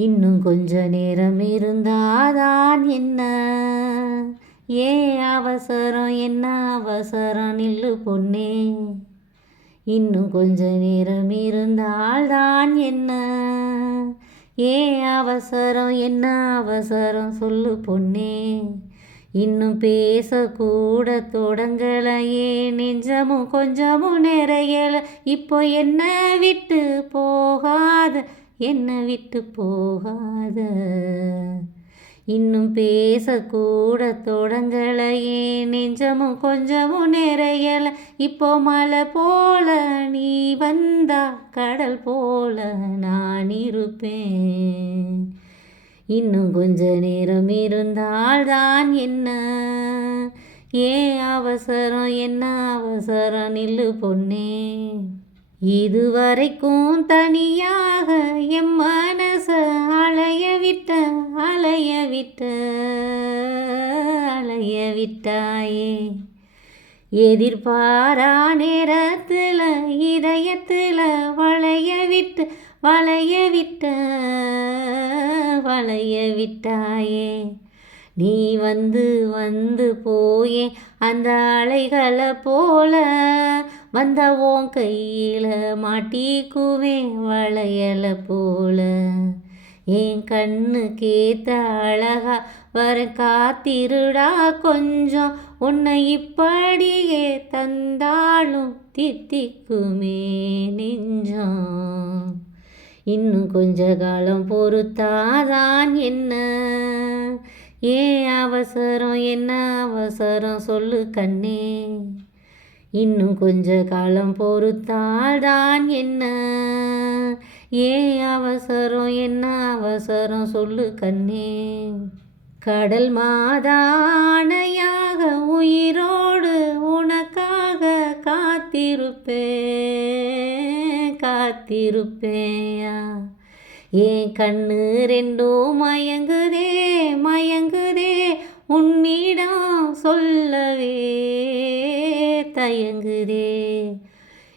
இன்னும் கொஞ்ச நேரம் இருந்தாதான் என்ன? ஏ அவசரம் என்ன அவசரம்? நில்லு பொன்னே. இன்னும் கொஞ்ச நேரம் இருந்தால்தான் என்ன? ஏ அவசரம் என்ன அவசரம்? சொல்லு பொன்னே. இன்னும் பேசக்கூட தொடங்கலையே. நெஞ்சமும் கொஞ்சமும் நிறையல. இப்போ என்ன விட்டு போகாத? என்னை விட்டு போகாத. இன்னும் பேசக்கூட தொடங்கலையே. நெஞ்சமும் கொஞ்சமும் நிறையல. இப்போ மலை போல நீ வந்தா கடல் போல நான் இருப்பேன். இன்னும் கொஞ்ச நேரம் இருந்தால்தான் என்ன? ஏன் அவசரம்? என்ன அவசரம்? நில்லு பொன்னே. இதுவரைக்கும் தனியாக எம் மனச அலைய விட்ட அலைய விட்ட அலைய விட்டாயே. எதிர்பாரா நேரத்தில் இதயத்தில் வளைய விட்டு வளைய விட்ட வளைய விட்டாயே. நீ வந்து வந்து போயே அந்த அலைகளை போல வந்த உன் கையில் மாட்டிக்குவே வளையல போல. என் கண்ணு கேத்த அழகா வர காத்திருடா கொஞ்சம். உன்னை இப்படியே தந்தாலும் தித்திக்குமே நெஞ்சம். இன்னும் கொஞ்ச காலம் பொறுத்தாதான் என்ன? ஏன் அவசரம் என்ன அவசரம்? சொல்லு கண்ணே. இன்னும் கொஞ்ச காலம் பொறுத்தால்தான் என்ன? ஏன் அவசரம் என்ன அவசரம்? சொல்லு கண்ணே. கடல் மாதானையாக உயிரோடு உனக்காக காத்திருப்பேன் காத்திருப்பேயா. ஏன் கண்ணு ரெண்டும் மயங்குதே மயங்குதே உன்னிடம் சொல்ல தயங்குதே.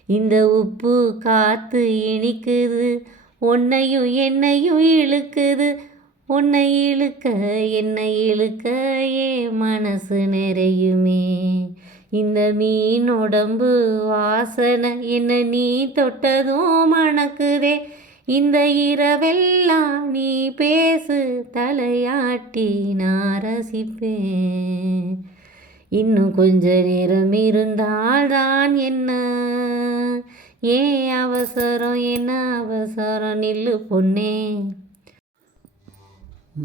இந்த உப்பு காத்து இனிக்குது உன்னையும் என்னையும் இழுக்குது உன்னை இழுக்க என்னை இழுக்க ஏ மனசு நிறையுமே. இந்த மீன் உடம்பு வாசனை என்ன நீ தொட்டதும் மணக்குதே. இந்த இரவெல்லாம் நீ பேசு தலையாட்டி நான் ரசிப்பேன். இன்னும் கொஞ்ச நேரம் இருந்தால்தான் என்ன? ஏன் அவசரம் என்ன அவசரம்? நில்லு பொன்னே.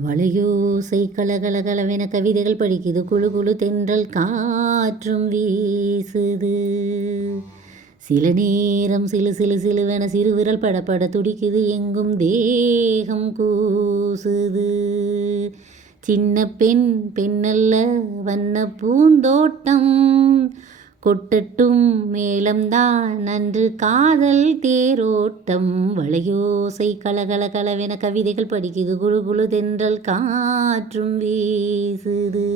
வளையோசை கலகலகலவென கவிதைகள் படிக்குது. குழு குழு தென்றல் காற்றும் வீசுது. சில நேரம் சிலு சிலு சிலுவென சிறுவிரல் படப்பட துடிக்குது. எங்கும் தேகம் கூசுது. சின்ன பெண் பெண்ணல்ல வண்ண பூந்தோட்டம். கொட்டட்டும் மேலம்தான் நன்று காதல் தேரோட்டம். வளையோசை கலகல கலவென கவிதைகள் படிக்குது. குழு குழு தென்றல் காற்றும் வீசுது.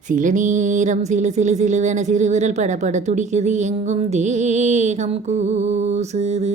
சில நேரம் சிலு சிலு சிலுவென சிறுவிரல் படப்பட துடிக்குது. எங்கும் தேகம் கூசுது.